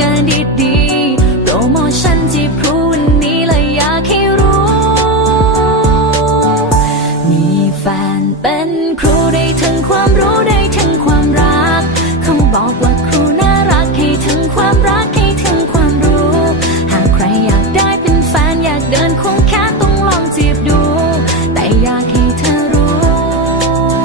งานดีๆ โปรโมชั่นที่พรุ่นนี้เลยอยากให้รู้ มีแฟนเป็นครูได้ทั้งค